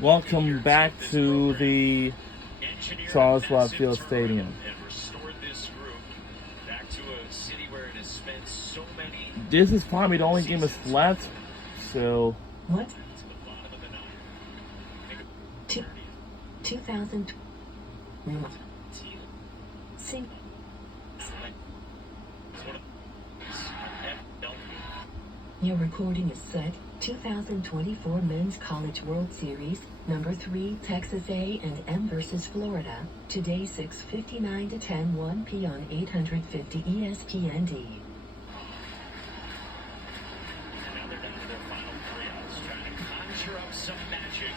Welcome back to the Charles Schwab Field Stadium. This is probably the only game that's left, so... What? 2000... Sing... Your recording is set. 2024 Men's College World Series, number 3, Texas A&M versus Florida. Today 6:59 to 10, 1 on 850 ESPND. Now they're down to their final 3 outs, trying to conjure up some magic,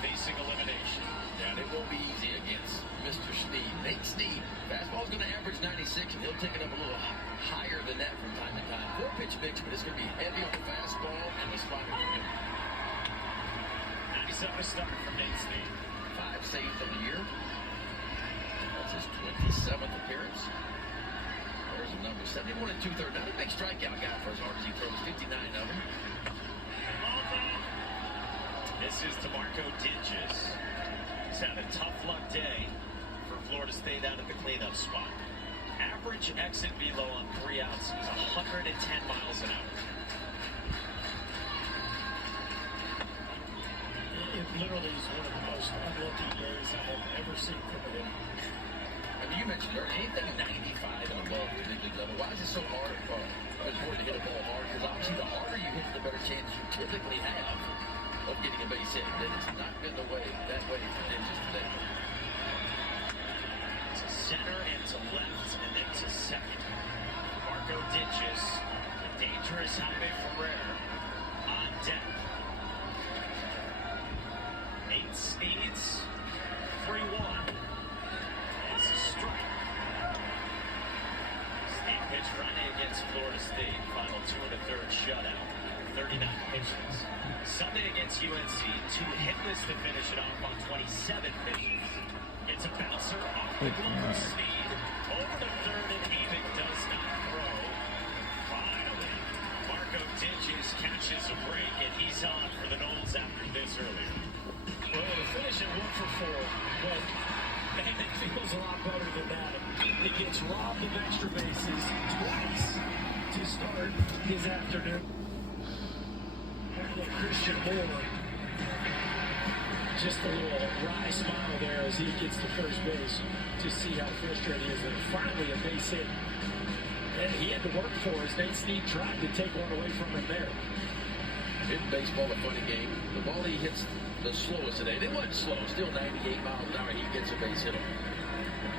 facing elimination. And it won't be easy against Mr. Snead. Nate Snead, fastball's going to average 96, and he'll take it up a little higher than that from time to time. 4-pitch mix, but it's going to be heavy on the fastball and the slider for him. 97 start from Nate Snead. 5 saves of the year. That's his 27th appearance. There's a number 71 and 2/3. Not a big strikeout guy for as hard as he throws, 59 of them. This is DeMarco Dinges. He's had a tough luck day for Florida State out at the cleanup spot. Average exit velo on 3 outs is 110 miles an hour. It literally is one of the most unlucky days I have ever seen from him. I mean, you mentioned earlier, anything 95 and above the big league level. Why is it so hard, important to hit a ball hard? Because obviously the harder you hit, the better chance you typically have of getting a base hit. That has not been the way that way for Dinges today. To center and to left and then to second. Marco Dinges, the dangerous Jaime Ferrer on deck. Nate Snead's 3-1. It's a strike. Snead pitched Friday against Florida State. Final 2 1/3 shutout. 39 pitches. Sunday against UNC, 2 hitless to finish it off on 27 pitches. It's a bouncer off the glove. Snead over the third, and Amick does not throw. Finally, Marco Dinges catches a break, and he's on for the Noles after this earlier. Well, to finish at 1 for 4, but man, it feels a lot better than that. He gets robbed of extra bases twice to start his afternoon. Christian Moore, just a little wry smile there as he gets to first base to see how frustrated he is. And finally a base hit. And he had to work for it. Nate Snead tried to take one away from him there. Isn't baseball a funny game? The ball he hits the slowest today. It wasn't slow. Still 98 miles an hour. He gets a base hit.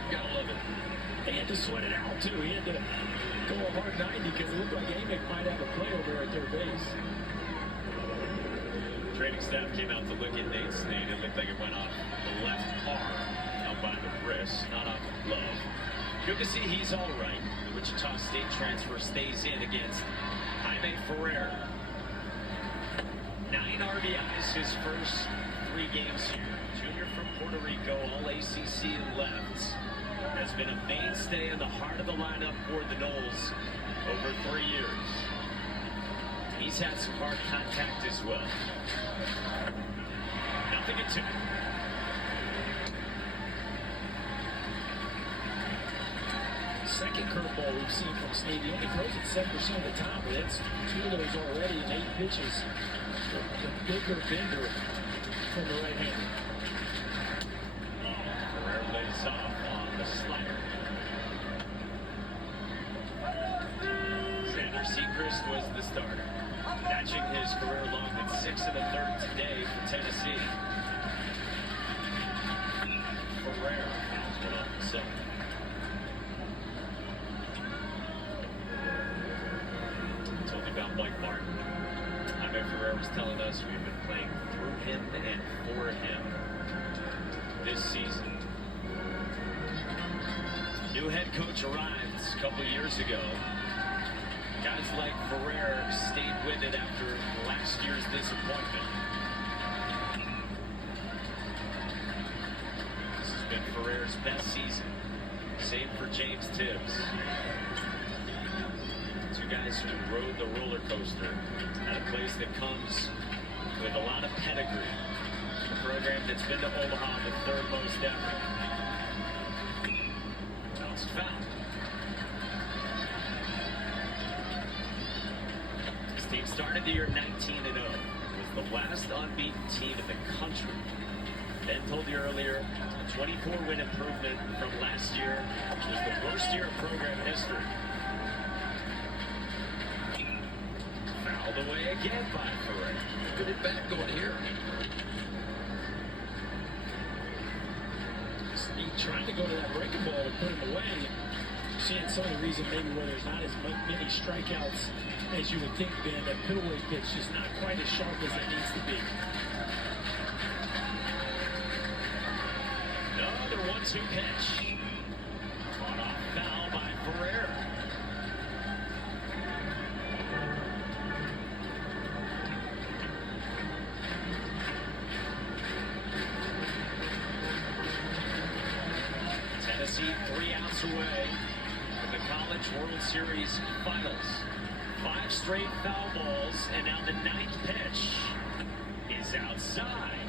Gotta love it. He had to sweat it out, too. He had to go a hard 90 because it looked like Amick might have a play over at third base. Training staff came out to look at Nate Snead. It looked like it went off the left arm, out by the wrist, not off the glove. Good to see he's all right. The Wichita State transfer stays in against Jaime Ferrer. 9 RBIs his first 3 games here. Junior from Puerto Rico, all ACC and left. Has been a mainstay in the heart of the lineup for the Noles over 3 years. He's had some hard contact as well. Nothing at 2. Second curveball we've seen from Snead. He only throws it 7% of the time, but that's 2 of those already in 8 pitches. The bigger bender from the right-hander. Ferrer lays off on the slider. Xander Sechrist was the starter, matching his career long with 6 1/3 today for Tennessee. Ferrer has one off the 7th. Told you about Mike Martin. Jaime Ferrer was telling us we've been playing through him and for him this season. New head coach arrived a couple years ago. Guys like Ferrer stayed with it after last year's disappointment. This has been Ferrer's best season. Same for James Tibbs. 2 guys who rode the roller coaster at a place that comes with a lot of pedigree. that's been to Omaha the third most ever. It's foul. This team started the year 19-0. Was the last unbeaten team in the country. Ben told you earlier, a 24-win improvement from last year, which was the worst year of program history. Fouled away again by Ferrer. Put it back going here. He trying to go to that breaking ball to put him away. Seeing some of the reason maybe where there's not as many strikeouts as you would think, Ben. That put-away pitch just not quite as sharp as it needs to be. Another 1-2 pitch. Caught off foul by Ferrer. Tennessee 3 outs away from the College World Series Finals. 5 straight foul balls, and now the 9th pitch is outside.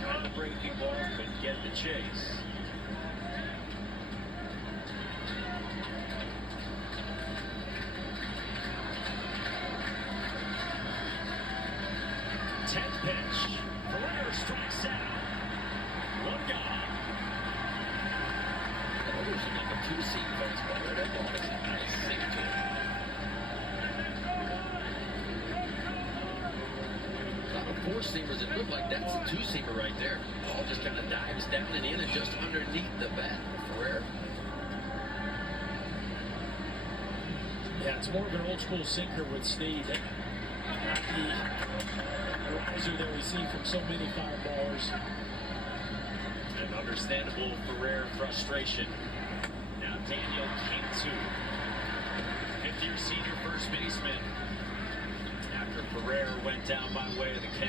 Trying to break the ball, couldn't get the chase. Tenth pitch. Ferrer strikes out. One gone. Oh, there's a number 2 seed fastball there. That ball is a nice sink to it. Four-seamers, it looked like that's a two-seamer right there. Ball just kind of dives down and in and just underneath the bat for Ferrer. Yeah, it's more of an old-school sinker with Steve. Not the riser that we see from so many foul ballers. An understandable Ferrer frustration. Now Daniel Cantu, 5th-year senior first baseman. After Ferrer went down by way of the K.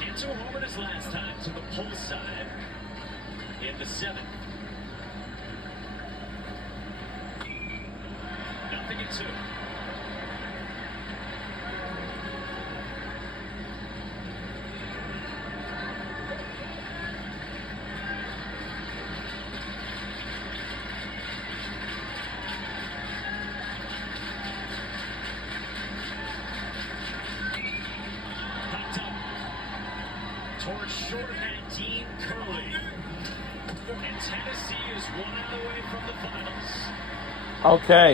Cantu homered his last time to the pull side in the 7th. 0-2. Towards short and Dean Curley. And Tennessee is 1 out away from the finals. Okay.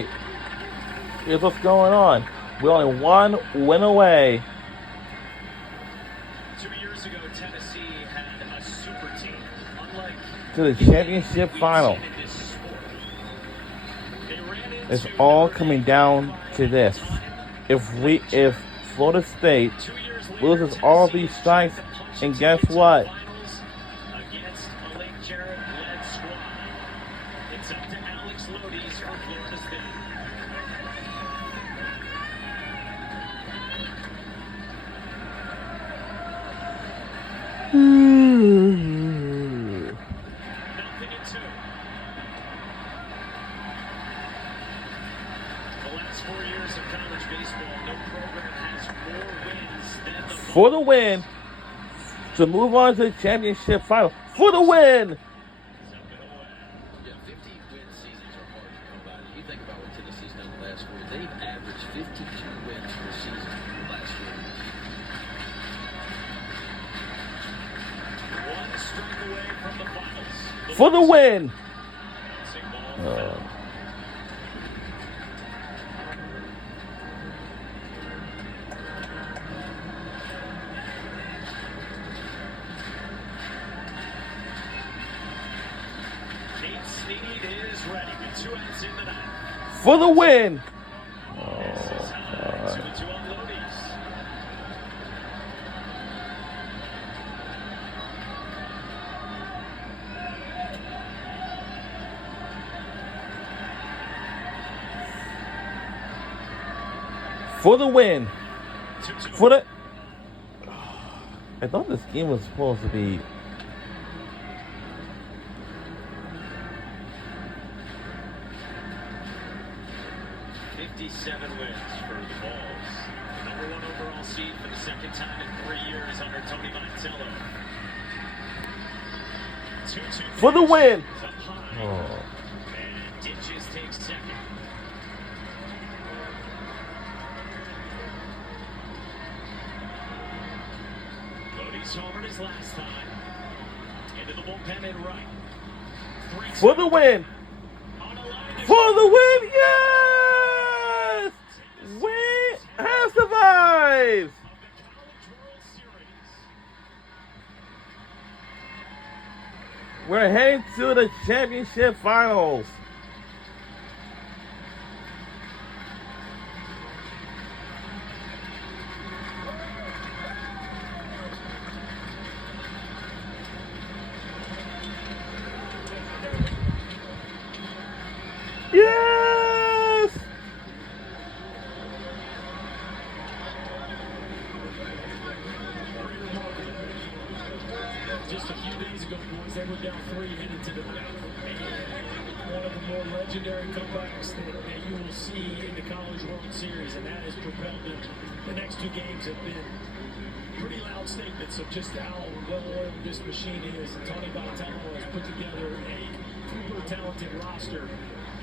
Here's what's going on. We're only 1 win away. 2 years ago, Tennessee had a super team. Unlike To the championship final. It's all coming down to this. If Florida State loses all these strikes, and guess what? Against a Lake Jarrett-led squad. It's up to Alex Lodies for Florida State. Nothing in 2. The last 4 years of college baseball, no program has more wins than the For the win. To move on to the championship final. For the win. Yeah, 50-win seasons are hard to come by. You think about what Tennessee's done the last 4 years. They've averaged 52 wins per season last year. 1 strike away from the finals. For the win. Bouncing ball foul. Nate Snead is ready with 2 outs in the 9th. For the win. This is high. 2-2 on Lodies. For the win. 2-2. For the. I thought this game was supposed to be. Wins for the Vols. Number 1 overall seed for the 2nd time in 3 years under Tony Montello. 2-2 For the win. is up high. Oh. And Ditches takes second. Cody's homered his last time. Into the bullpen and right. 3-2. For the win. On a line to For the win. Yes. We have survived. of the College World Series. We're heading to the championship finals. Yes! Just a few days ago, boys, they were down 3 headed to the ninth. And one of the more legendary comebacks that you will see in the College World Series, and that has propelled them. The next 2 games have been pretty loud statements of just how well-oiled this machine is. And Tony Vitello has put together a super talented roster.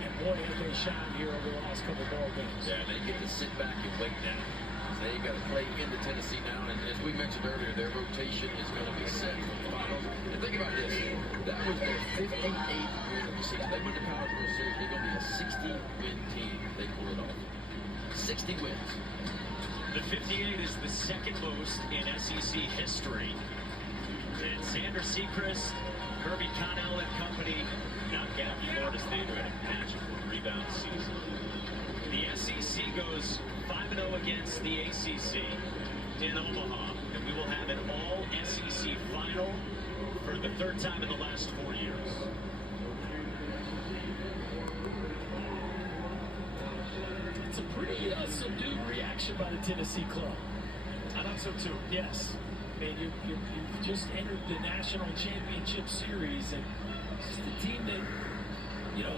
And boy, have they shined here over the last couple ball games. Yeah, they get to sit back and wait now. They got to play into Tennessee now, and as we mentioned earlier, their rotation is going to be set for the finals. And think about this: that was their 58th win of the season. They went to College World Series. They're going to be a 60-win team. They pull it off. 60 wins. The 58 is the second most in SEC history. And Xander Sechrist, Kirby Connell and company knock out Florida State who had a magical rebound season. The SEC goes 5-0 against the ACC in Omaha, and we will have an all-SEC final for the third time in the last 4 years. It's a pretty subdued reaction by the Tennessee club. I thought so too. Yes. I mean, you've just entered the national championship series, and it's just a team that,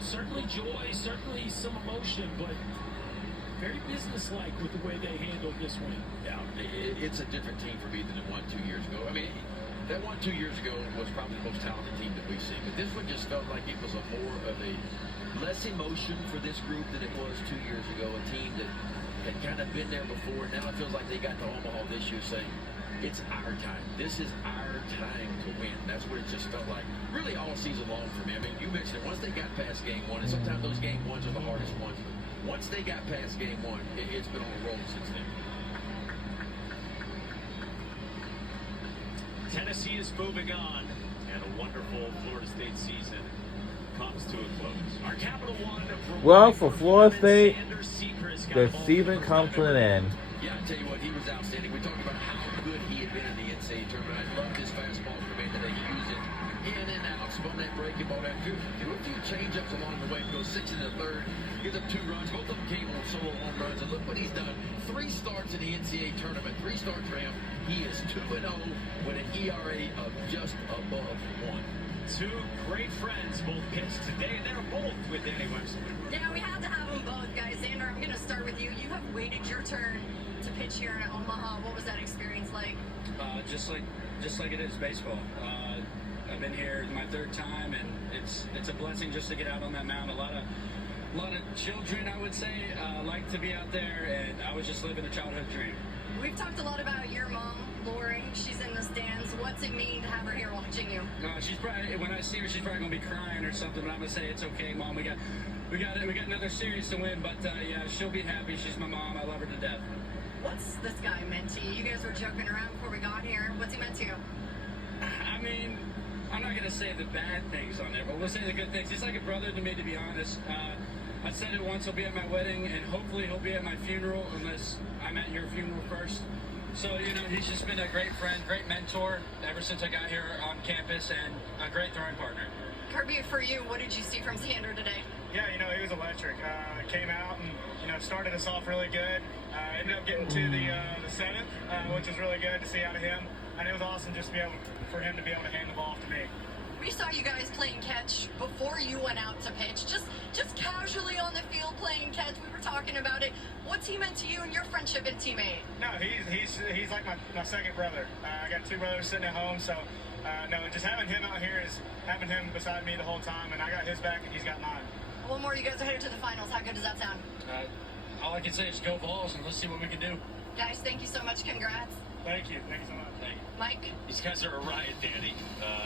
certainly joy, certainly some emotion, but very businesslike with the way they handled this win. Yeah, it's a different team for me than it was 2 years ago. I mean, that one 2 years ago was probably the most talented team that we've seen. But this one just felt like it was less emotion for this group than it was 2 years ago. A team that had kind of been there before. Now it feels like they got to Omaha this year saying, it's our time. This is our time to win. That's what it just felt like really all season long for me. I mean, you mentioned it. Once they got past game one, and sometimes those game ones are the hardest ones. Once they got past game one, it's been on a roll since then. Tennessee is moving on, and a wonderful Florida State season comes to a close. Our Capital One. Well, for Florida State, Xander Sechrist got the ball season for comes to an end. Yeah, I tell you what, he was outstanding. We talked about how good he had been in the NCAA tournament. I loved his fastball command today. He used it in and out, spun that breaking ball down. Threw a few change-ups along the way. Goes 6 in the third. Gives up 2 runs. Both of them came on solo home runs. And look what he's done. 3 starts in the NCAA tournament. 3 starts for him. He is 2-0 with an ERA of just above 1. Two great friends both pitched today, and they're both with Danny Webster. Yeah, we had to have them both, guys. Xander, I'm going to start with you. You have waited your turn to pitch here in Omaha. What was that experience like? Just like it is baseball. I've been here my 3rd time, and it's a blessing just to get out on that mound. A lot of children, I would say, like to be out there, and I was just living a childhood dream. We've talked a lot about your mom, Lauren. She's in the stands. What's it mean to have her here watching you? She's probably, when I see her, she's probably gonna be crying or something. But I'm gonna say it's okay, Mom. We got another series to win. But yeah, she'll be happy. She's my mom. I love her to death. What's this guy meant to you? You guys were joking around before we got here. What's he meant to you? I mean, I'm not gonna say the bad things on there, but we'll say the good things. He's like a brother to me, to be honest. I said it once, he'll be at my wedding, and hopefully he'll be at my funeral, unless I'm at your funeral first. So, he's just been a great friend, great mentor ever since I got here on campus, and a great throwing partner. Kirby, for you, what did you see from Xander today? Yeah, he was electric. Came out and, started us off really good. Ended up getting to the 7th, which was really good to see out of him. And it was awesome just for him to be able to hand the ball off to me. We saw you guys playing catch before you went out to pitch, just casually on the field playing catch. We were talking about it. What's he meant to you and your friendship and teammate? No, he's like my second brother. I got 2 brothers sitting at home, so no, just having him out here is having him beside me the whole time, and I got his back and he's got mine. One more, you guys are headed to the finals. How good does that sound? All I can say is go Vols, and let's see what we can do. Guys, thank you so much. Congrats. Thank you so much. Thank you. Mike? These guys are a riot, Danny.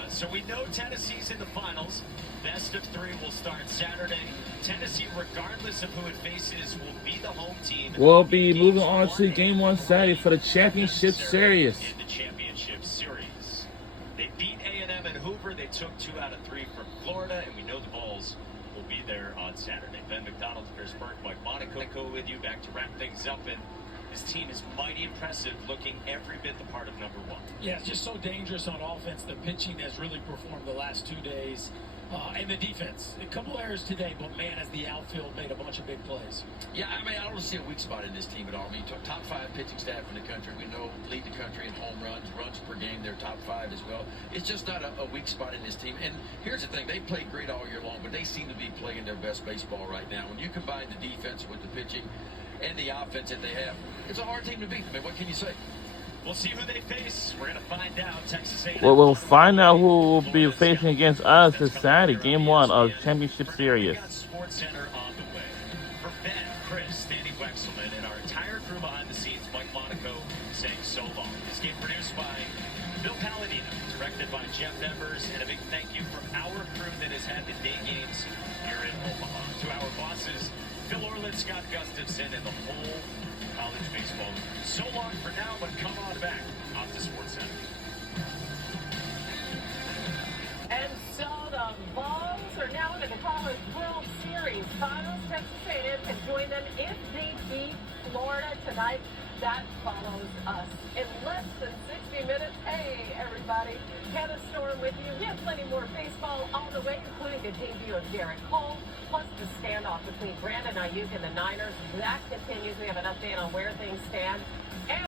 So we know Tennessee's in the finals. Best of 3 will start Saturday. Tennessee, regardless of who it faces, will be the home team. We'll be moving on to game 1 Saturday for the championship series. In the championship series. They beat A&M and Hoover. They took 2 out of 3 from Florida, and we know the Vols will be there on Saturday. Ben McDonald, Chris Burke, Mike Monaco with you, back to wrap things up. And this team is mighty impressive, looking every bit the part of number 1. Yeah, it's just so dangerous on offense. The pitching has really performed the last 2 days. And the defense. A couple errors today, but man, as the outfield made a bunch of big plays. Yeah, I mean, I don't see a weak spot in this team at all. I mean, top 5 pitching staff in the country. We know lead the country in home runs, runs per game. They're top 5 as well. It's just not a weak spot in this team. And here's the thing. They played great all year long, but they seem to be playing their best baseball right now. When you combine the defense with the pitching and the offense that they have, it's a hard team to beat. I mean, what can you say? We'll see who they face. We're going to find out. Texas A&M. Well, we'll find out who will be facing against us this Saturday, game 1 of championship series. We got Sports Center on the way. For Ben, Chris, Danny Wexelman, and our entire crew behind the scenes, Mike Monaco saying so long. This game produced by Bill Palladino, directed by Jeff Embers, and a big thank you from our crew that has had the day games here in Omaha. To our bosses, Phil Orlett, Scott Gustafson, and the whole college baseball. So long for now, but come on back off to Sports Center. And so the Vols are now in the College World Series Finals. Texas A&M can join them if they beat Florida tonight. That follows us in less than 60 minutes. Hey, everybody. Kevin Storm with you. We have plenty more baseball on the way, including the debut of Garrett Cole, plus the standoff between Brandon Ayuk and the Niners. That continues. We have an update on where things stand. And